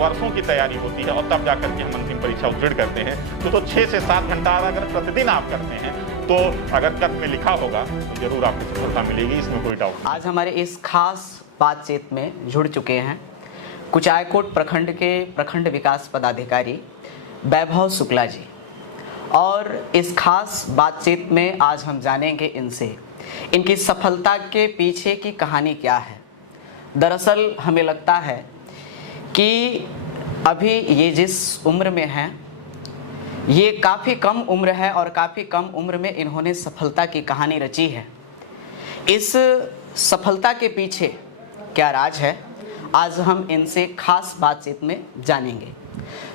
वर्षों की तैयारी होती है और तब जाकर के हम अंतिम परीक्षा उत्तीर्ण करते हैं। तो 6 से 7 घंटा अगर प्रतिदिन आप करते हैं तो अगर कद में लिखा होगा तो जरूर आपको सफलता मिलेगी, इसमें कोई डाउट नहीं। आज हमारे इस खास बातचीत में जुड़ चुके हैं कुचायकोट प्रखंड के प्रखंड विकास पदाधिकारी वैभव शुक्ला जी, और इस खास बातचीत में आज हम जानेंगे इनसे इनकी सफलता के पीछे की कहानी क्या है। दरअसल हमें लगता है कि अभी ये जिस उम्र में हैं ये काफ़ी कम उम्र है और काफ़ी कम उम्र में इन्होंने सफलता की कहानी रची है। इस सफलता के पीछे क्या राज है, आज हम इनसे खास बातचीत में जानेंगे।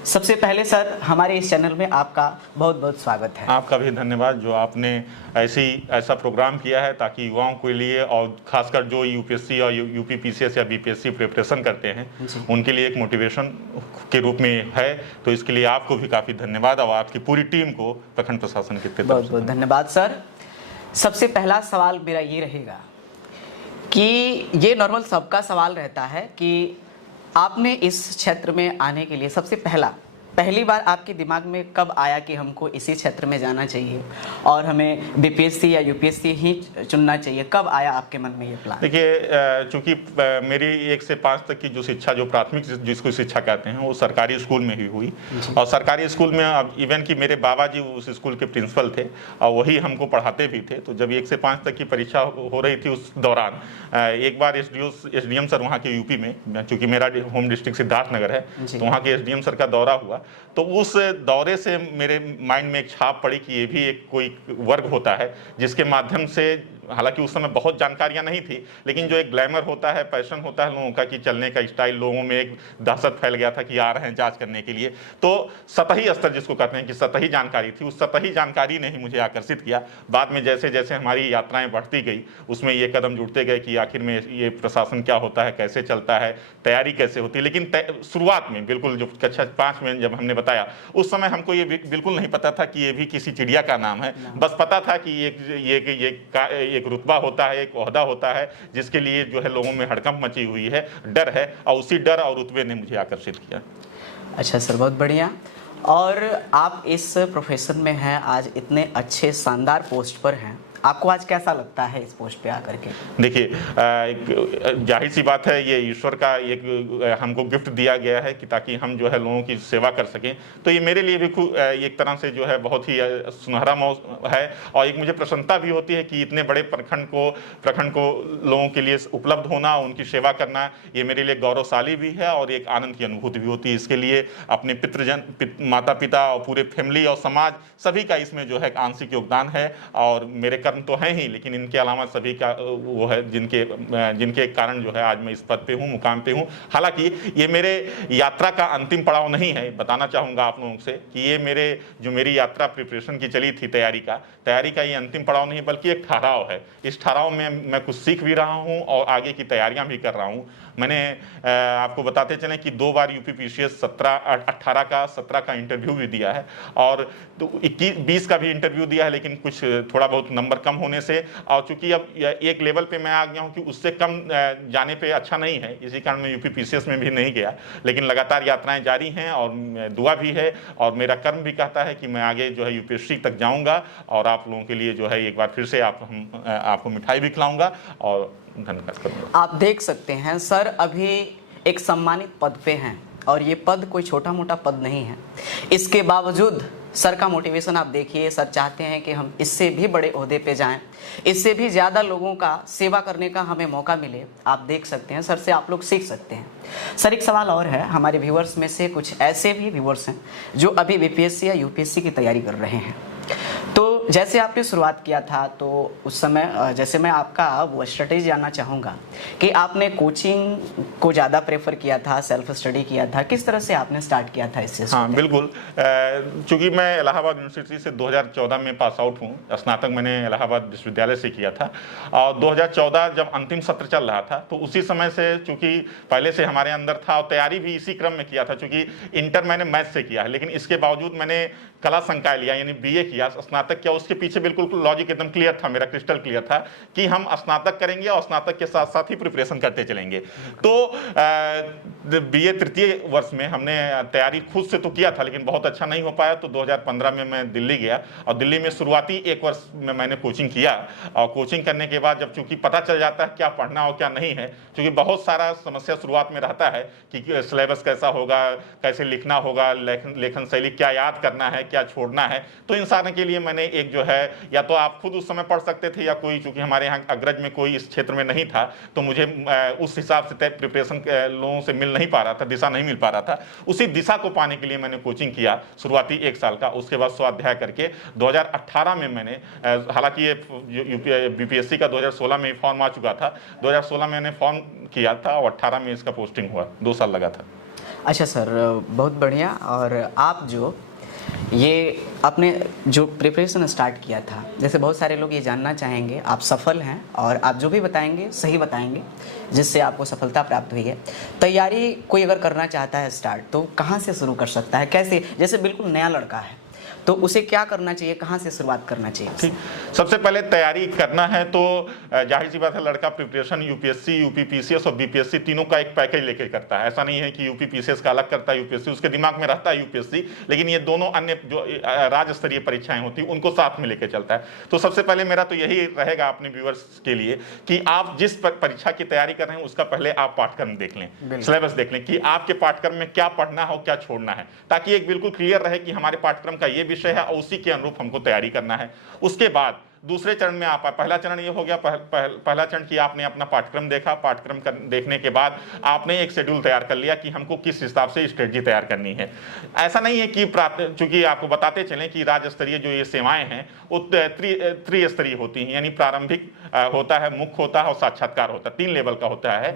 सबसे पहले सर, हमारे इस चैनल में आपका बहुत बहुत स्वागत है। आपका भी धन्यवाद जो आपने ऐसा प्रोग्राम किया है ताकि युवाओं के लिए और खासकर जो यूपीएससी और यूपी पीसीएस या बीपीएससी प्रिपरेशन करते हैं उनके लिए एक मोटिवेशन के रूप में है। तो इसके लिए आपको भी काफ़ी धन्यवाद और आपकी पूरी टीम को प्रखंड प्रशासन की तरफ से बहुत बहुत धन्यवाद सर। सबसे पहला सवाल मेरा ये रहेगा कि ये नॉर्मल सबका सवाल रहता है कि आपने इस क्षेत्र में आने के लिए सबसे पहली बार आपके दिमाग में कब आया कि हमको इसी क्षेत्र में जाना चाहिए और हमें बीपीएससी या यूपीएससी ही चुनना चाहिए? कब आया आपके मन में ये प्लान? देखिए, चूंकि मेरी 1 से 5 तक की जो शिक्षा, जो प्राथमिक जिसको शिक्षा कहते हैं, वो सरकारी स्कूल में ही हुई। और सरकारी स्कूल में अब इवन कि मेरे बाबा जी उस स्कूल के प्रिंसिपल थे और वही हमको पढ़ाते भी थे। तो जब 1 से 5 तक की परीक्षा हो रही थी उस दौरान एक बार एसडीएम सर वहाँ के यूपी में, चूँकि मेरा होम डिस्ट्रिक्ट सिद्धार्थनगर है, तो वहाँ के एसडीएम सर का दौरा हुआ। तो उस दौरे से मेरे माइंड में एक छाप पड़ी कि ये भी एक कोई वर्ग होता है जिसके माध्यम से, हालांकि उस समय बहुत जानकारियां नहीं थी, लेकिन जो एक ग्लैमर होता है, पैशन होता है लोगों का कि चलने का स्टाइल, लोगों में एक दहशत फैल गया था कि आ रहे हैं जांच करने के लिए। तो सतही स्तर जिसको कहते हैं कि सतही जानकारी थी, उस सतही जानकारी ने ही मुझे आकर्षित किया। बाद में जैसे जैसे हमारी यात्राएं बढ़ती गई उसमें ये कदम जुड़ते गए कि आखिर में ये प्रशासन क्या होता है, कैसे चलता है, तैयारी कैसे होती है। लेकिन शुरुआत में बिल्कुल जो कक्षा 5 में जब हमने बताया उस समय हमको ये बिल्कुल नहीं पता था कि ये भी किसी चिड़िया का नाम है। बस पता था कि एक रुतबा होता है, एक ओहदा होता है जिसके लिए जो है लोगों में हड़कंप मची हुई है, डर है, और उसी डर और रुतबे ने मुझे आकर्षित किया। अच्छा सर, बहुत बढ़िया। और आप इस प्रोफेशन में हैं, आज इतने अच्छे शानदार पोस्ट पर हैं, आपको आज कैसा लगता है इस पोस्ट पे आकर के? देखिए, जाहिर सी बात है ये ईश्वर का एक हमको गिफ्ट दिया गया है कि ताकि हम जो है लोगों की सेवा कर सकें। तो ये मेरे लिए भी एक तरह से जो है बहुत ही सुनहरा मौका है और एक मुझे प्रसन्नता भी होती है कि इतने बड़े प्रखंड को लोगों के लिए उपलब्ध होना, उनकी सेवा करना, ये मेरे लिए गौरवशाली भी है और एक आनंद की अनुभूति भी होती है। इसके लिए अपने माता पिता और पूरे फैमिली और समाज सभी का इसमें जो है आंशिक योगदान है। और मेरे तो हैं ही, लेकिन इनके अलावा सभी का वो है जिनके कारण जो है आज मैं इस पद पे हूँ, मुकाम पे हूँ। हालांकि ये मेरे यात्रा का अंतिम पड़ाव नहीं है, बताना चाहूँगा आप लोगों से कि ये मेरी यात्रा प्रिपरेशन की चली थी, तैयारी का ये अंतिम पड़ाव नहीं बल्कि एक ठहराव है। इस ठहराव में मैं कुछ सीख भी रहा हूँ और आगे की तैयारियाँ भी कर रहा हूँ। मैंने आपको बताते चलें कि 2 बार यूपी पीसीएस 17 का इंटरव्यू भी दिया है और तो 21-20 का भी इंटरव्यू दिया है, लेकिन कुछ थोड़ा बहुत नंबर कम होने से, और चूंकि अब एक लेवल पे मैं आ गया हूं कि उससे कम जाने पे अच्छा नहीं है, इसी कारण मैं यूपी पीसीएस में भी नहीं गया। लेकिन लगातार यात्राएं जारी हैं और दुआ भी है और मेरा कर्म भी कहता है कि मैं आगे जो है यूपीएससी तक जाऊंगा और आप लोगों के लिए जो है एक बार फिर से आपको मिठाई भी खिलाऊंगा और धन्यवाद करूंगा। आप देख सकते हैं सर, अभी एक सम्मानित पद पे हैं और ये पद कोई छोटा मोटा पद नहीं है। इसके बावजूद सर का मोटिवेशन आप देखिए, सर चाहते हैं कि हम इससे भी बड़े ओहदे पे जाएं, इससे भी ज़्यादा लोगों का सेवा करने का हमें मौका मिले। आप देख सकते हैं, सर से आप लोग सीख सकते हैं। सर एक सवाल और है, हमारे व्यूअर्स में से कुछ ऐसे भी व्यूअर्स हैं जो अभी बीपीएससी या यूपीएससी की तैयारी कर रहे हैं। तो जैसे आपने शुरुआत किया था तो उस समय जैसे मैं आपका वो स्ट्रेटेजी जानना चाहूँगा कि आपने कोचिंग को ज़्यादा प्रेफर किया था, सेल्फ स्टडी किया था, किस तरह से आपने स्टार्ट किया था इससे? हाँ बिल्कुल, चूँकि मैं इलाहाबाद यूनिवर्सिटी से 2014 में पास आउट हूँ, स्नातक मैंने इलाहाबाद विश्वविद्यालय से किया था और 2014 जब अंतिम सत्र चल रहा था तो उसी समय से, चूँकि पहले से हमारे अंदर था और तैयारी भी इसी क्रम में किया था, चूँकि इंटर मैंने मैथ से किया है, लेकिन इसके बावजूद मैंने कला संकाय लिया यानी बीए किया, स्नातक किया, उसके पीछे बिल्कुल लॉजिक एकदम क्लियर था, मेरा क्रिस्टल क्लियर था कि हम स्नातक करेंगे और स्नातक के साथ साथ ही प्रिपरेशन करते चलेंगे। तो बीए तृतीय वर्ष में हमने तैयारी खुद से तो किया था, लेकिन बहुत अच्छा नहीं हो पाया। तो 2015 में मैं दिल्ली गया और दिल्ली में शुरुआती एक वर्ष में मैंने कोचिंग किया। और कोचिंग करने के बाद जब चूंकि पता चल जाता है क्या पढ़ना और क्या नहीं है, क्योंकि बहुत सारा समस्या शुरुआत में रहता है कि सिलेबस कैसा होगा, कैसे लिखना होगा, लेखन शैली क्या याद करना है, क्या छोड़ना है। तो इन सारे के लिए मैंने एक जो है, या तो आप खुद उस समय पढ़ सकते थे, या कोई, चूंकि हमारे यहाँ अग्रज में कोई इस क्षेत्र में नहीं था, तो मुझे उस हिसाब से प्रिपरेशन लोगों से मिल नहीं पा रहा था, दिशा नहीं मिल पा रहा था। उसी दिशा को पाने के लिए मैंने कोचिंग किया शुरुआती एक साल का। उसके बाद स्वाध्याय करके 2018 में मैंने, हालांकि ये बीपीएससी का 2016 में फॉर्म आ चुका था, 2016 में मैंने फॉर्म किया था और 18 में इसका पोस्टिंग हुआ, 2 साल लगा था। अच्छा सर, बहुत बढ़िया। और आप जो ये आपने जो प्रिपरेशन स्टार्ट किया था, जैसे बहुत सारे लोग ये जानना चाहेंगे, आप सफल हैं और आप जो भी बताएंगे सही बताएंगे, जिससे आपको सफलता प्राप्त हुई है। तैयारी कोई अगर करना चाहता है स्टार्ट, तो कहाँ से शुरू कर सकता है, कैसे? जैसे बिल्कुल नया लड़का है तो उसे क्या करना चाहिए, कहाँ से शुरुआत करना चाहिए? ठीक, सबसे पहले तैयारी करना है तो जाहिर सी बात है, लड़का प्रिपरेशन यूपीएससी, यूपीपीसीएस और बीपीएससी तीनों का एक पैकेज लेकर करता है। ऐसा नहीं है कि यूपीपीसीएस का अलग करता है यूपीएससी, उसके दिमाग में रहता है यूपीएससी, लेकिन ये दोनों अन्य जो राज्य स्तरीय परीक्षाएं होती हैं उनको साथ में लेकर चलता है। तो सबसे पहले मेरा तो यही रहेगा अपने व्यूअर्स के लिए कि आप जिस परीक्षा की तैयारी कर रहे हैं उसका पहले आप पाठ्यक्रम देख लें, सिलेबस देख लें कि आपके पाठ्यक्रम में क्या पढ़ना है और क्या छोड़ना है, ताकि एक बिल्कुल क्लियर रहे कि हमारे पाठ्यक्रम का ये विषय है और उसी के अनुरूप हमको तैयारी करना है। उसके बाद दूसरे चरण में आप, पहला चरण ये हो गया, पहला चरण कि आपने अपना पाठ्यक्रम देखा, पाठ्यक्रम देखने के बाद आपने एक शेड्यूल तैयार कर लिया कि हमको किस हिसाब से स्ट्रेटजी तैयार करनी है। ऐसा नहीं है कि चूंकि आपको बताते चलें कि राज्य स्तरीय जो ये सेवाएं हैं वो त्रिस्तरीय होती हैं, यानी प्रारंभिक होता है, मुख्य होता है और साक्षात्कार होता है, 3 लेवल का होता है,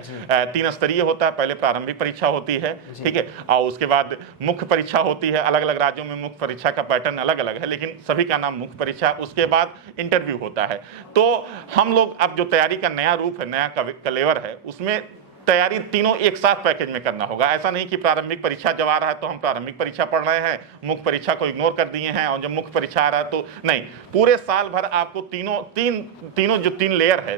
3 स्तरीय होता है। पहले प्रारंभिक परीक्षा होती है, ठीक है, और उसके बाद मुख्य परीक्षा होती है। अलग अलग राज्यों में मुख्य परीक्षा का पैटर्न अलग अलग है, लेकिन सभी का नाम मुख्य परीक्षा। उसके बाद इंटरव्यू होता है। तो हम लोग अब जो तैयारी का नया रूप है, नया कलेवर है, उसमें तैयारी तीनों एक साथ पैकेज में करना होगा। ऐसा नहीं कि प्रारंभिक परीक्षा जब आ रहा है तो हम प्रारंभिक परीक्षा पढ़ रहे हैं, मुख्य परीक्षा को इग्नोर कर दिए हैं, और जब मुख्य परीक्षा आ रहा है तो नहीं। पूरे साल भर आपको तीनों जो 3 लेयर है,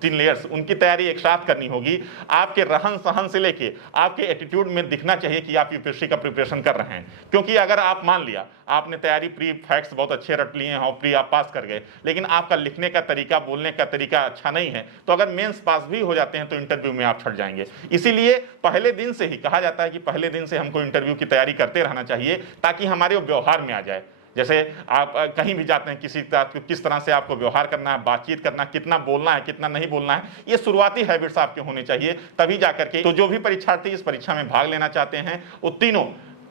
तीन लेयर्स, उनकी तैयारी एक साथ करनी होगी। आपके रहन सहन से लेके आपके एटीट्यूड में दिखना चाहिए कि आप यूपीएससी का प्रिपरेशन कर रहे हैं। क्योंकि अगर आप मान लिया आपने तैयारी प्री फैक्ट्स बहुत अच्छे रट लिए हैं और प्री आप पास कर गए, लेकिन आपका लिखने का तरीका, बोलने का तरीका अच्छा नहीं है, तो अगर मेंस पास भी हो जाते हैं तो इंटरव्यू में आप छट जाएंगे। इसीलिए पहले दिन से ही कहा जाता है कि पहले दिन से हमको इंटरव्यू की तैयारी करते रहना चाहिए, ताकि हमारे व्यवहार में आ जाए। जैसे आप कहीं भी जाते हैं, किस तरह से आपको व्यवहार करना है, बातचीत करना, कितना बोलना है, कितना नहीं बोलना है, ये शुरुआती हैबिट्स आपके होने चाहिए, तभी जाकर के तो जो भी परीक्षार्थी इस परीक्षा में भाग लेना चाहते हैं वो तीनों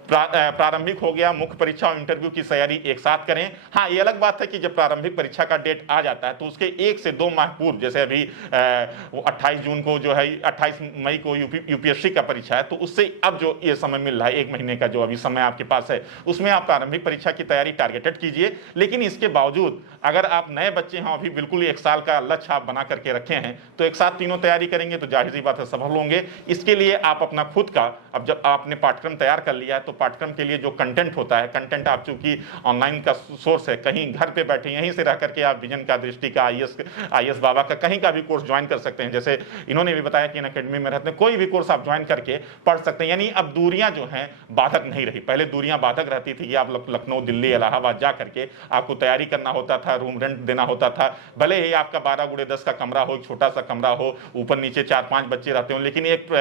प्रारंभिक हो गया, मुख्य परीक्षा और इंटरव्यू की तैयारी एक साथ करें। हाँ, ये अलग बात है कि जब प्रारंभिक परीक्षा का डेट आ जाता है तो उसके 1 से 2 माह पूर्व, जैसे अभी 28 जून को जो है, 28 मई को यूपीएससी का परीक्षा है, तो उससे अब जो ये समय मिल रहा है, 1 महीने का जो अभी समय आपके पास है, उसमें आप प्रारंभिक परीक्षा की तैयारी टारगेटेड कीजिए। लेकिन इसके बावजूद अगर आप नए बच्चे हैं, अभी बिल्कुल 1 साल का लक्ष्य आप बना करके रखे हैं, तो एक साथ तीनों तैयारी करेंगे तो जाहिर सी बात है सफल होंगे। इसके लिए आप अपना खुद का, अब जब आपने पाठ्यक्रम तैयार कर लिया है तो पाठ्यक्रम के लिए जो कंटेंट होता है, कंटेंट आप चूंकि ऑनलाइन का सोर्स है, कहीं घर पे बैठे यहीं से रह करके आप विजन का, दृष्टि का, आईएएस बाबा का कहीं का भी कोर्स ज्वाइन कर सकते हैं। जैसे इन्होंने भी बताया कि इन अकेडमी में रहते हैं, कोई भी कोर्स आप ज्वाइन करके पढ़ सकते हैं। यानी अब दूरियां जो हैं बाधक नहीं रही। पहले दूरियां बाधक रहती थी कि आप लखनऊ, दिल्ली, इलाहाबाद जा करके आपको तैयारी करना होता था, रूम रेंट देना होता था, भले ही आपका 12x10 का कमरा हो, छोटा सा कमरा हो, ऊपर नीचे 4-5 बच्चे रहते हो, लेकिन एक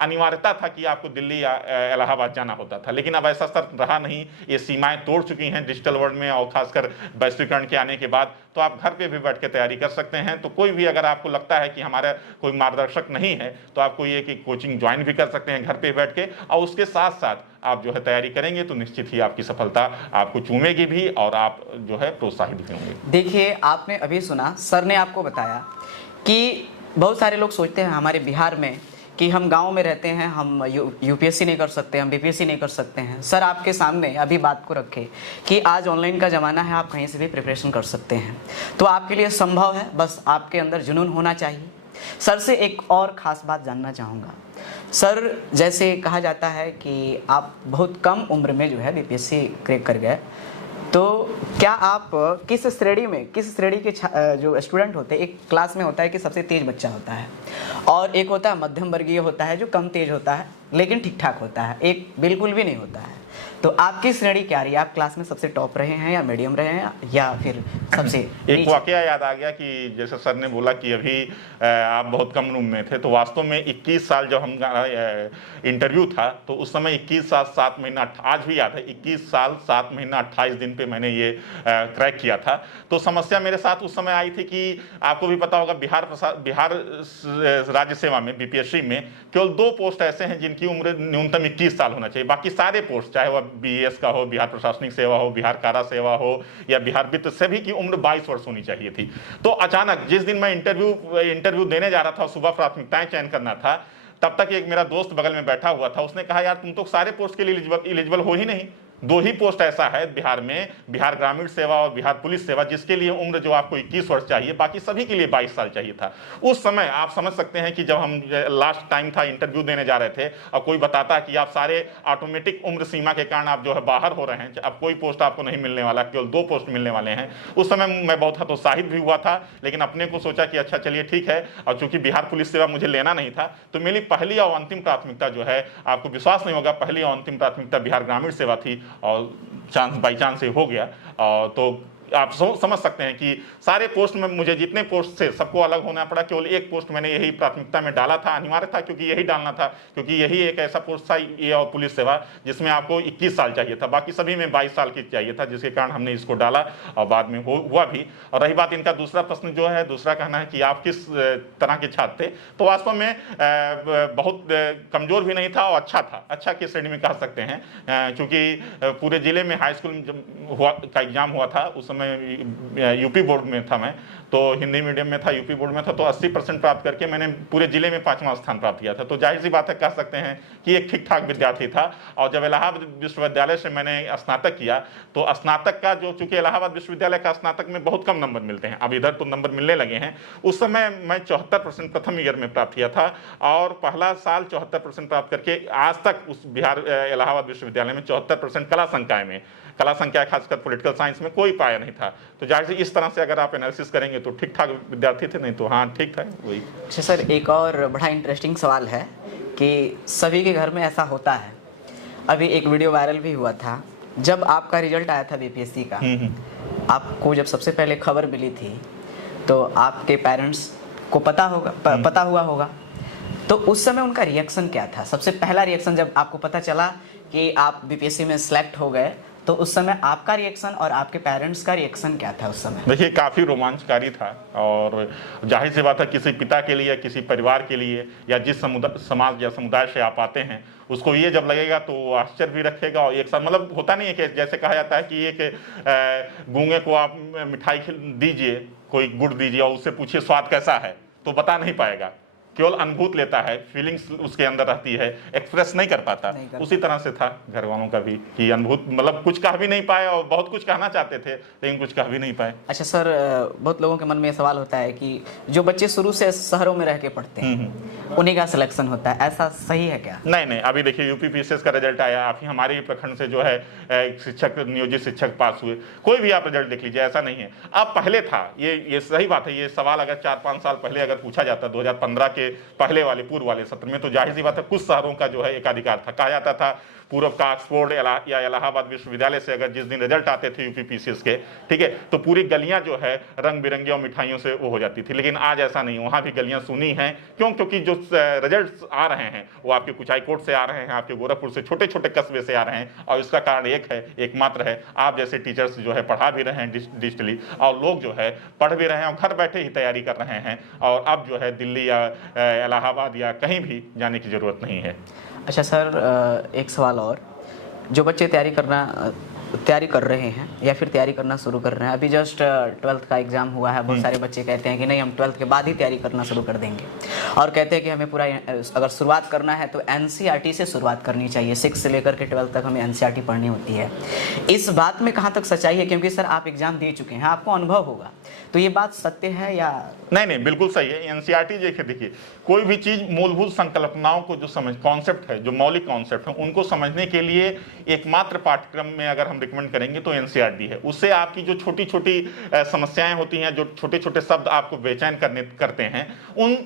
अनिवार्यता था कि आपको दिल्ली या इलाहाबाद जाना होता था। लेकिन अब ऐसा सर रहा नहीं, ये सीमाएं तोड़ चुकी हैं डिजिटल वर्ल्ड में, और खासकर वैश्वीकरण के आने के बाद तो आप घर पे भी बैठ के तैयारी कर सकते हैं। तो कोई भी अगर आपको लगता है कि हमारा कोई मार्गदर्शक नहीं है तो आपको ये कि कोचिंग ज्वाइन भी कर सकते हैं घर पे बैठ के, और उसके साथ साथ आप जो है तैयारी करेंगे तो निश्चित ही आपकी सफलता आपको चूमेगी भी और आप जो है प्रोत्साहित भी होंगे। देखिए, आपने अभी सुना, सर ने आपको बताया कि बहुत सारे लोग सोचते हैं हमारे बिहार में कि हम गांव में रहते हैं, हम यूपीएससी नहीं कर सकते, हम बीपीएससी नहीं कर सकते हैं। सर आपके सामने अभी बात को रखे कि आज ऑनलाइन का ज़माना है, आप कहीं से भी प्रिपरेशन कर सकते हैं, तो आपके लिए संभव है, बस आपके अंदर जुनून होना चाहिए। सर से एक और ख़ास बात जानना चाहूँगा। सर, जैसे कहा जाता है कि आप बहुत कम उम्र में जो है बीपीएससी क्रैक कर गए, तो क्या आप किस श्रेणी के जो स्टूडेंट होते हैं, एक क्लास में होता है कि सबसे तेज बच्चा होता है और एक होता है मध्यम वर्गीय होता है जो कम तेज होता है लेकिन ठीक ठाक होता है, एक बिल्कुल भी नहीं होता है, तो आपकी श्रेणी क्या रही है? आप क्लास में सबसे टॉप रहे हैं या मीडियम रहे हैं या फिर सबसे एक वाकया याद आ गया कि जैसे सर ने बोला कि अभी आप बहुत कम रूम में थे, तो वास्तव में 21 साल जब हम इंटरव्यू था तो उस समय 21 साल 7 महीना, आज भी याद है, 21 साल 7 महीना 28 दिन पे मैंने ये क्रैक किया था। तो समस्या मेरे साथ उस समय आई थी कि आपको भी पता होगा बिहार राज्य सेवा में बीपीएससी में केवल 2 पोस्ट ऐसे हैं जिनकी उम्र न्यूनतम 21 साल होना चाहिए। बाकी सारे पोस्ट, चाहे वह बीएस का हो, बिहार प्रशासनिक सेवा हो, बिहार कारा सेवा हो या बिहार वित्त, सभी की उम्र 22 वर्ष होनी चाहिए थी। तो अचानक जिस दिन मैं इंटरव्यू देने जा रहा था, सुबह प्राथमिकताएं चयन करना था, तब तक एक मेरा दोस्त बगल में बैठा हुआ था, उसने कहा यार तुम तो सारे पोस्ट के लिए एलिजिबल हो ही नहीं, 2 ही पोस्ट ऐसा है बिहार में, बिहार ग्रामीण सेवा और बिहार पुलिस सेवा, जिसके लिए उम्र जो आपको 21 वर्ष चाहिए, बाकी सभी के लिए 22 साल चाहिए था। उस समय आप समझ सकते हैं कि जब हम लास्ट टाइम था इंटरव्यू देने जा रहे थे और कोई बताता कि आप सारे ऑटोमेटिक उम्र सीमा के कारण आप जो है बाहर हो रहे हैं, अब कोई पोस्ट आपको नहीं मिलने वाला, केवल 2 पोस्ट मिलने वाले हैं, उस समय मैं बहुत हतोत्साहित भी हुआ था, लेकिन अपने को सोचा कि अच्छा चलिए ठीक है। और चूंकि बिहार पुलिस सेवा मुझे लेना नहीं था, तो मेरी पहली और अंतिम प्राथमिकता जो है, आपको विश्वास नहीं होगा, पहली और अंतिम प्राथमिकता बिहार ग्रामीण सेवा थी और बाई चांस से हो गया। तो आप समझ सकते हैं कि सारे पोस्ट में मुझे जितने पोस्ट थे सबको अलग होना पड़ा, केवल एक पोस्ट मैंने यही प्राथमिकता में डाला था, अनिवार्य था क्योंकि यही डालना था, क्योंकि यही एक ऐसा पोस्ट था, ये और पुलिस सेवा, जिसमें आपको 21 साल चाहिए था, बाकी सभी में 22 साल की चाहिए था, जिसके कारण हमने इसको डाला और बाद में हुआ भी। और रही बात इनका दूसरा प्रश्न जो है, दूसरा कहना है कि आप किस तरह के छात्र थे, तो वास्तव में बहुत कमजोर भी नहीं था और अच्छा था, अच्छा की श्रेणी में कह सकते हैं, क्योंकि पूरे जिले में हाई स्कूल का एग्जाम हुआ था, उस समय यूपी बोर्ड में था मैं, तो हिंदी मीडियम में था, यूपी बोर्ड में था, तो 80% प्राप्त करके मैंने पूरे जिले में 5वां स्थान प्राप्त किया था। तो जाहिर सी बात है, कह सकते हैं कि एक ठीक ठाक विद्यार्थी था। और जब इलाहाबाद विश्वविद्यालय से मैंने स्नातक किया, तो स्नातक का जो, चूंकि इलाहाबाद विश्वविद्यालय का स्नातक में बहुत कम नंबर मिलते हैं, अब इधर तो नंबर मिलने लगे हैं, उस समय मैं 74% प्रथम ईयर में प्राप्त किया था और पहला साल 74% प्राप्त करके आज तक उस बिहार इलाहाबाद विश्वविद्यालय में 74% कला संकाय में, कला संख्या खासकर पॉलिटिकल साइंस में कोई पाया नहीं था। तो जाहिर से इस तरह से अगर आप एनालिसिस करेंगे तो ठीक ठाक विद्यार्थी थे, नहीं तो हाँ ठीक था वही। अच्छा सर, एक और बड़ा इंटरेस्टिंग सवाल है कि सभी के घर में ऐसा होता है, अभी एक वीडियो वायरल भी हुआ था, जब आपका रिजल्ट आया था बीपीएससी का, आपको जब सबसे पहले खबर मिली थी तो आपके पेरेंट्स को पता हुआ होगा, तो उस समय उनका रिएक्शन क्या था? सबसे पहला रिएक्शन जब आपको पता चला कि आप बीपीएससी में सेलेक्ट हो गए, तो उस समय आपका रिएक्शन और आपके पेरेंट्स का रिएक्शन क्या था उस समय? देखिए, काफ़ी रोमांचकारी था और जाहिर सी बात है, किसी पिता के लिए, किसी परिवार के लिए, या जिस समाज या समुदाय से आप आते हैं, उसको ये जब लगेगा तो आश्चर्य भी रखेगा। और एक साथ मतलब होता नहीं है कि जैसे कहा जाता है कि एक गूंगे को आप मिठाई दीजिए, कोई गुड़ दीजिए और उससे पूछिए स्वाद कैसा है, तो बता नहीं पाएगा, केवल अनुभूत लेता है, फीलिंग्स उसके अंदर रहती है, एक्सप्रेस नहीं कर पाता। उसी तरह से था घर वालों का भी कि अनुभूत, मतलब कुछ कह भी नहीं पाए और बहुत कुछ कहना चाहते थे लेकिन कुछ कह भी नहीं पाए। अच्छा सर, बहुत लोगों के मन में ये सवाल होता है कि जो बच्चे शुरू से शहरों में रह के पढ़ते हैं उन्हीं का सिलेक्शन होता है, ऐसा सही है क्या? नहीं, अभी देखिए यूपीपीसीएस का रिजल्ट आया, आप ही हमारे प्रखंड से जो है शिक्षक, नियोजित शिक्षक पास हुए, कोई भी आप रिजल्ट देख लीजिए, ऐसा नहीं है। अब पहले था, ये सही बात है, ये सवाल अगर 4-5 साल पहले अगर पूछा जाता, 2015 के पहले वाले पूर्व वाले सत्र में, तो जाहिर सी बात है कुछ शहरों का जो है एकाधिकार था। कहा जाता था पूर्व का ऑक्सफोर्ड या इलाहाबाद विश्वविद्यालय से अगर जिस दिन रिजल्ट आते थे यूपीपीसीएस के, ठीक है, तो पूरी गलियां जो है रंग बिरंगी और मिठाइयों से वो हो जाती थी। लेकिन आज ऐसा नहीं, वहां भी गलियां सुनी हैं। क्यों? क्योंकि जो रिजल्ट आ रहे हैं वो आपके कुचाईकोट से आ रहे हैं, आपके गोरखपुर से, छोटे छोटे कस्बे से आ रहे हैं। और इसका कारण एकमात्र है, आप जैसे टीचर्स जो है पढ़ा भी रहे हैं डिजिटली, और लोग जो है पढ़ भी रहे हैं और घर बैठे ही तैयारी कर रहे हैं, और अब जो है दिल्ली या इलाहाबाद या कहीं भी जाने की जरूरत नहीं है। अच्छा सर, एक सवाल और, जो बच्चे तैयारी कर रहे हैं या फिर तैयारी करना शुरू कर रहे हैं, अभी जस्ट 12th का एग्ज़ाम हुआ है, बहुत सारे बच्चे कहते हैं कि नहीं, हम 12th के बाद ही तैयारी करना शुरू कर देंगे, और कहते हैं कि हमें पूरा, अगर शुरुआत करना है तो एनसीईआरटी से शुरुआत करनी चाहिए, 6 से लेकर के 12th तक हमें एनसीईआरटी पढ़नी होती है। इस बात में कहाँ तक सच्चाई है? क्योंकि सर आप एग्ज़ाम दे चुके हैं, आपको अनुभव होगा, तो ये बात सत्य है या नहीं? बिल्कुल सही है। एनसीईआरटी देखिए, कोई भी चीज़ मूलभूत संकल्पनाओं को जो कॉन्सेप्ट है, जो मौलिक कॉन्सेप्ट है, उनको समझने के लिए एकमात्र पाठ्यक्रम में अगर हम रिकमेंड करेंगे तो एनसीईआरटी है। उससे आपकी जो छोटी छोटी समस्याएं होती हैं, जो छोटे छोटे शब्द आपको बेचैन करते हैं, उन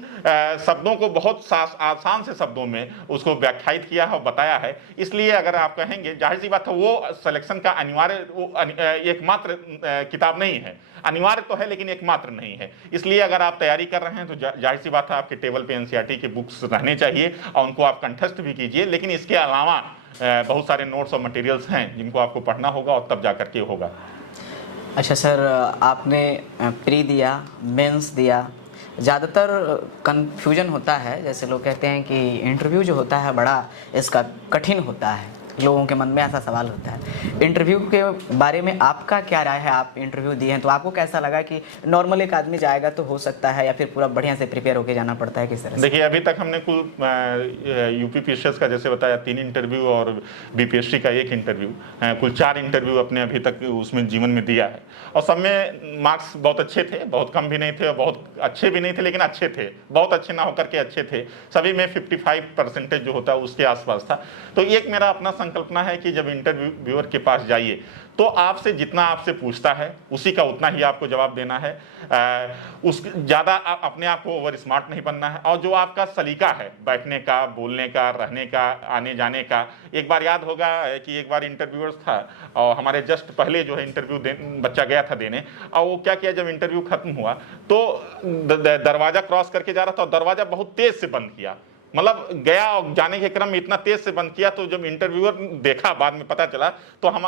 शब्दों को बहुत आसान से शब्दों में उसको व्याख्यायित किया है और बताया है। इसलिए अगर आप कहेंगे, जाहिर सी बात है वो सिलेक्शन का अनिवार्य एकमात्र किताब नहीं है, अनिवार्य तो है लेकिन एकमात्र नहीं है। इसलिए अगर आप तैयारी कर रहे हैं तो जाहिर सी बात है आपके टेबल पे एनसीईआरटी के बुक्स रहने चाहिए और उनको आप कंठस्थ भी कीजिए। लेकिन इसके अलावा बहुत सारे नोट्स और मटेरियल्स हैं जिनको आपको पढ़ना होगा और तब जा करके होगा। अच्छा सर, आपने प्री दिया, मेंस दिया, ज़्यादातर कन्फ्यूजन होता है, जैसे लोग कहते हैं कि इंटरव्यू जो होता है बड़ा इसका कठिन होता है, लोगों के मन में ऐसा सवाल होता है। इंटरव्यू के बारे में आपका क्या राय है? आप इंटरव्यू दिए हैं तो आपको कैसा लगा कि नॉर्मल एक आदमी जाएगा तो हो सकता है, या फिर पूरा बढ़िया से प्रिपेयर होकर जाना पड़ता है, किस तरह से? देखिए, अभी तक हमने कुल यूपीपीएससी का जैसे बताया 3 इंटरव्यू और बीपीएससी का 1 इंटरव्यू, कुल 4 इंटरव्यू अपने अभी तक उसमें जीवन में दिया है। और सब में मार्क्स बहुत अच्छे थे, बहुत कम भी नहीं थे और बहुत अच्छे भी नहीं थे, लेकिन अच्छे थे, बहुत अच्छे ना होकर के अच्छे थे। सभी में 55% जो होता है उसके आसपास था। तो एक मेरा अपना संकल्पना है कि जब इंटरव्यूअर के पास जाइए तो आपसे जितना आपसे पूछता है उसी का उतना ही आपको जवाब देना है। उस ज़्यादा अपने आप को ओवर स्मार्ट नहीं बनना है। और जो आपका सलीका है बैठने का, बोलने का, रहने का, आने जाने का, एक बार याद होगा कि एक बार इंटरव्यूअर्स था और हमारे जस्ट पहले जो है इंटरव्यू बच्चा गया था देने, और वो क्या किया, जब इंटरव्यू खत्म हुआ तो दरवाज़ा क्रॉस करके जा रहा था और दरवाज़ा बहुत तेज़ से बंद किया। मतलब गया और जाने के क्रम में इतना तेज से बंद किया, तो जब इंटरव्यूअर देखा, बाद में पता चला, तो हम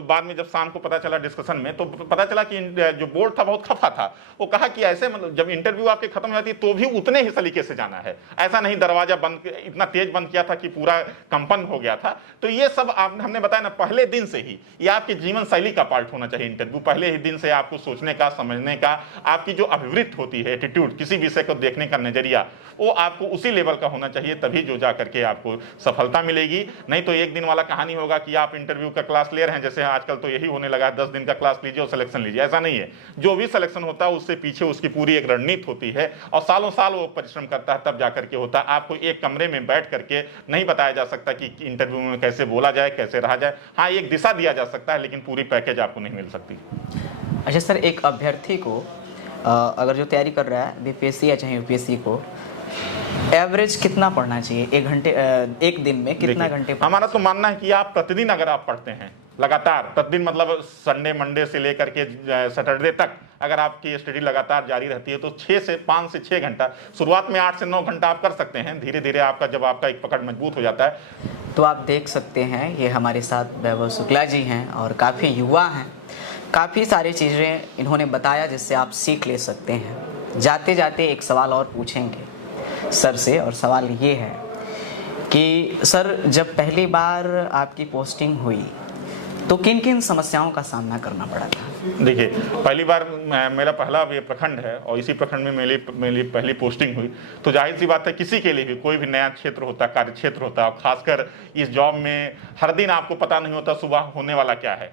बाद में जब शाम को पता चला डिस्कशन में, तो पता चला कि जो बोर्ड था बहुत खफा था। वो कहा कि ऐसे मतलब जब इंटरव्यू आपके खत्म हो जाती है तो भी उतने ही सलीके से जाना है, ऐसा नहीं दरवाजा बंद इतना तेज बंद किया था कि पूरा कंपन हो गया था। तो ये सब हमने बताया ना, पहले दिन से ही ये आपकी जीवन शैली का पार्ट होना चाहिए। इंटरव्यू पहले ही दिन से आपको सोचने का, समझने का, आपकी जो अभिवृत्ति होती है, एटीट्यूड, किसी विषय को देखने का नजरिया, वो आपको उसी लेवल का होना चाहिए, तभी जो जा करके आपको सफलता मिलेगी। नहीं तो एक दिन वाला कहानी होगा कि आप इंटरव्यू का क्लास ले रहे हैं, जैसे आजकल तो यही होने लगा है, 10 दिन का क्लास लीजिए और सिलेक्शन लीजिए। ऐसा नहीं है, जो भी सिलेक्शन होता है उससे पीछे उसकी पूरी एक रणनीति होती है और सालों साल वो परिश्रम करता है, तब जा करके होता है। आपको एक कमरे में बैठ करके नहीं बताया जा सकता कि इंटरव्यू में कैसे बोला जाए, कैसे रहा जाए। हाँ, एक दिशा दिया जा सकता है, लेकिन पूरी पैकेज आपको नहीं मिल सकती। अच्छा सर, एक अभ्यर्थी को अगर जो तैयारी कर रहा है बीपीएससी या चाहे यूपीएससी को, एवरेज कितना पढ़ना चाहिए? एक दिन में कितना घंटे? हमारा तो मानना है कि आप प्रतिदिन अगर आप पढ़ते हैं लगातार, प्रतिदिन मतलब संडे मंडे से लेकर के सैटरडे तक अगर आपकी स्टडी लगातार जारी रहती है तो 5 से 6 घंटा, शुरुआत में 8 से 9 घंटा आप कर सकते हैं। धीरे धीरे आपका जब आपका एक पकड़ मजबूत हो जाता है तो आप देख सकते हैं ये हमारे साथ वैभव शुक्ला जी हैं और काफ़ी युवा हैं। काफ़ी सारी चीज़ें इन्होंने बताया जिससे आप सीख ले सकते हैं। जाते जाते एक सवाल और पूछेंगे सर से, और सवाल ये है कि सर, जब पहली बार आपकी पोस्टिंग हुई तो किन किन समस्याओं का सामना करना पड़ा था? देखिए, पहली बार मेरा पहला ये प्रखंड है और इसी प्रखंड में मेरी पहली पोस्टिंग हुई, तो जाहिर सी बात है किसी के लिए भी कोई भी नया क्षेत्र होता है, कार्य क्षेत्र होता है, और खासकर इस जॉब में हर दिन आपको पता नहीं होता सुबह होने वाला क्या है।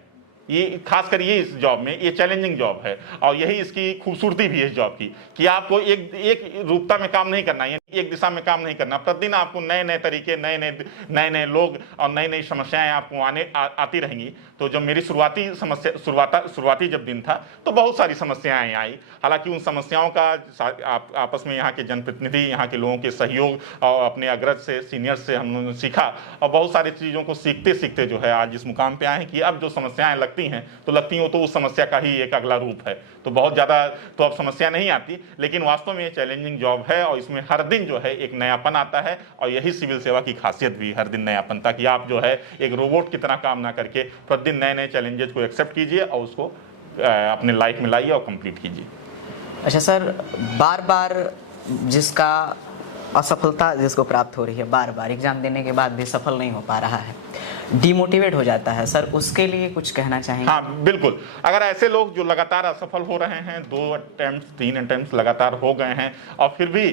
ये खासकर ये इस जॉब में ये चैलेंजिंग जॉब है और यही इसकी खूबसूरती भी है इस जॉब की कि आपको एक रूपता में काम नहीं करना है, एक दिशा में काम नहीं करना। प्रतिदिन आपको नए नए तरीके, नए नए लोग और नई नई समस्याएं आपको आती रहेंगी। तो जब मेरी शुरुआती जब दिन था तो बहुत सारी समस्याएं आई। हालांकि उन समस्याओं का आपस में यहाँ के जनप्रतिनिधि, यहाँ के लोगों के सहयोग और अपने अग्रज से, सीनियर से हमने सीखा और बहुत सारी चीज़ों को सीखते सीखते जो है आज इस मुकाम पे आए हैं कि अब जो समस्याएं लगती हैं तो उस समस्या का ही एक अगला रूप है। तो बहुत ज़्यादा तो अब समस्या नहीं आती, लेकिन वास्तव में ये चैलेंजिंग जॉब है और इसमें हर दिन जो है एक नयापन आता है। और यही सिविल सेवा की खासियत भी, हर दिन नयापन, ताकि आप जो है एक रोबोट की तरह काम ना करके प्रतिदिन नए नए चैलेंजेस को एक्सेप्ट कीजिए और उसको अपने लाइफ में लाइए और कंप्लीट कीजिए। अच्छा सर, बार बार जिसका असफलता जिसको प्राप्त हो रही है, बार बार एग्जाम देने के बाद भी सफल नहीं हो पा रहा है, डिमोटिवेट हो जाता है, सर उसके लिए कुछ कहना चाहेंगे? हाँ बिल्कुल, अगर ऐसे लोग जो लगातार असफल हो रहे हैं, 2 अटेम्प्ट 3 अटेम्प्ट लगातार हो गए हैं और फिर भी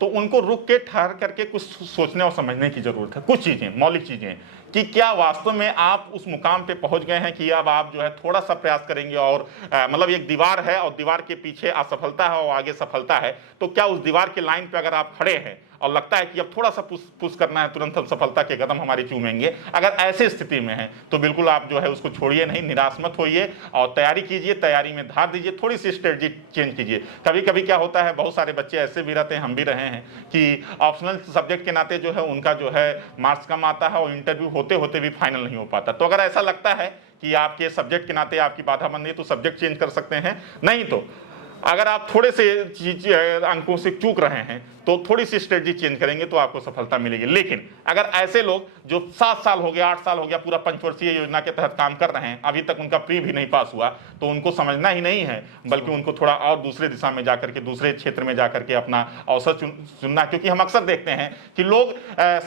तो उनको रुक के ठहर करके कुछ सोचने और समझने की जरूरत है। कुछ चीज़ें, मौलिक चीज़ें कि क्या वास्तव में आप उस मुकाम पे पहुंच गए हैं कि अब आप जो है थोड़ा सा प्रयास करेंगे और मतलब एक दीवार है और दीवार के पीछे असफलता है और आगे सफलता है, तो क्या उस दीवार के लाइन पे अगर आप खड़े हैं और लगता है कि अब थोड़ा सा पुश करना है, तुरंत हम सफलता के कदम हमारी चूमेंगे, अगर ऐसे स्थिति में है तो बिल्कुल आप जो है उसको छोड़िए नहीं, निराश मत होइए और तैयारी कीजिए, तैयारी में धार दीजिए, थोड़ी सी स्ट्रेटजी चेंज कीजिए। कभी कभी क्या होता है, बहुत सारे बच्चे ऐसे भी रहते हैं, हम भी रहे हैं, कि ऑप्शनल सब्जेक्ट के नाते जो है उनका जो है मार्क्स कम आता है और इंटरव्यू होते होते भी फाइनल नहीं हो पाता। तो अगर ऐसा लगता है कि आपके सब्जेक्ट के नाते आपकी बाधा बन रही है तो सब्जेक्ट चेंज कर सकते हैं, नहीं तो अगर आप थोड़े से अंकों से चूक रहे हैं तो थोड़ी सी स्ट्रेटजी चेंज करेंगे तो आपको सफलता मिलेगी। लेकिन अगर ऐसे लोग जो 7 साल हो गया, 8 साल हो गया, पूरा पंचवर्षीय योजना के तहत काम कर रहे हैं, अभी तक उनका प्री भी नहीं पास हुआ, तो उनको समझना ही नहीं है, बल्कि उनको थोड़ा और दूसरे दिशा में जाकर के, दूसरे क्षेत्र में जाकर के अपना अवसर चुनना। क्योंकि हम अक्सर देखते हैं कि लोग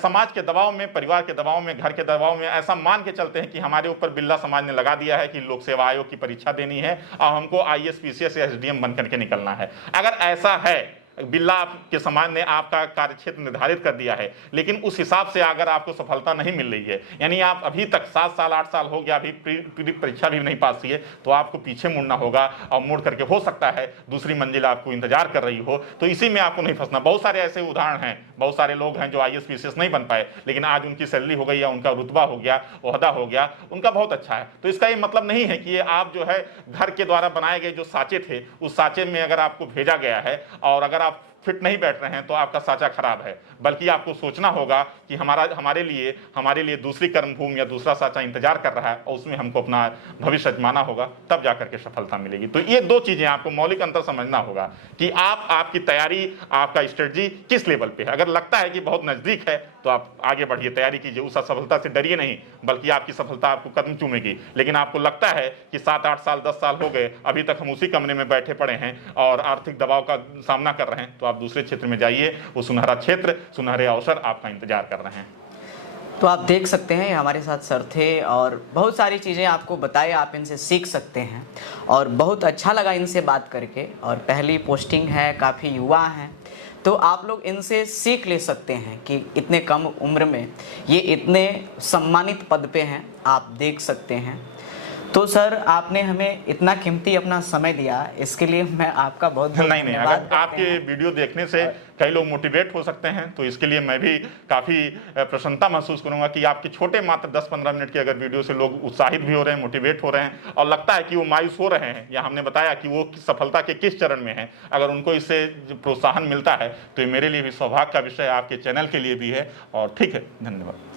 समाज के दबाव में, परिवार के दबाव में, घर के दबाव में ऐसा मान के चलते हैं कि हमारे ऊपर बिल्ला समाज ने लगा दिया है कि लोक सेवा आयोग की परीक्षा देनी है और हमको IAS, PCS या SDM बन करके निकलना है। अगर ऐसा है, बिल्ला के समाज ने आपका कार्यक्षेत्र निर्धारित कर दिया है, लेकिन उस हिसाब से अगर आपको सफलता नहीं मिल रही है, यानी आप अभी तक 7 साल 8 साल हो गया, अभी परीक्षा भी नहीं पास की है, तो आपको पीछे मुड़ना होगा और मुड़ करके हो सकता है दूसरी मंजिल आपको इंतजार कर रही हो। तो इसी में आपको नहीं फंसना। बहुत सारे ऐसे उदाहरण हैं, बहुत सारे लोग हैं जो IAS, PCS नहीं बन पाए, लेकिन आज उनकी सैलरी हो गई या उनका रुतबा हो गया, ओहदा हो गया, उनका बहुत अच्छा है। तो इसका ये मतलब नहीं है कि ये आप जो है घर के द्वारा बनाए गए जो साँचे थे, उस साँचे में अगर आपको भेजा गया है और अगर आप फिट नहीं बैठ रहे हैं तो आपका साँचा खराब है, बल्कि आपको सोचना होगा कि हमारे लिए दूसरी कर्मभूमि या दूसरा साँचा इंतजार कर रहा है और उसमें हमको अपना भविष्य आजमाना होगा, तब जाकर के सफलता मिलेगी। तो ये 2 चीजें आपको मौलिक अंतर समझना होगा कि आपकी तैयारी, आपका स्ट्रेटजी किस लेवल पे है। अगर लगता है कि बहुत नजदीक है तो आप आगे बढ़िए, तैयारी कीजिए, उस असफलता से डरिए नहीं, बल्कि आपकी सफलता आपको कदम चूमेगी। लेकिन आपको लगता है कि 7, 8 साल, 10 साल हो गए, अभी तक हम उसी कमरे में बैठे पड़े हैं और आर्थिक दबाव का सामना कर रहे हैं, तो आप दूसरे क्षेत्र में जाइए, वो सुनहरा क्षेत्र, सुनहरे अवसर आपका इंतजार कर रहे हैं। तो आप देख सकते हैं हमारे साथ सर थे और बहुत सारी चीज़ें आपको बताए, आप इनसे सीख सकते हैं और बहुत अच्छा लगा इनसे बात करके। और पहली पोस्टिंग है, काफ़ी युवा हैं, तो आप लोग इनसे सीख ले सकते हैं कि इतने कम उम्र में ये इतने सम्मानित पद पे हैं, आप देख सकते हैं। तो सर, आपने हमें इतना कीमती अपना समय दिया, इसके लिए मैं आपका बहुत नहीं, अगर आपके वीडियो देखने से कई लोग मोटिवेट हो सकते हैं तो इसके लिए मैं भी काफ़ी प्रसन्नता महसूस करूंगा कि आपके छोटे मात्र 10-15 मिनट के अगर वीडियो से लोग उत्साहित भी हो रहे हैं, मोटिवेट हो रहे हैं और लगता है कि वो मायूस हो रहे हैं, या हमने बताया कि वो सफलता के किस चरण में है, अगर उनको इससे प्रोत्साहन मिलता है तो ये मेरे लिए भी सौभाग्य का विषय है, आपके चैनल के लिए भी है। और ठीक है, धन्यवाद।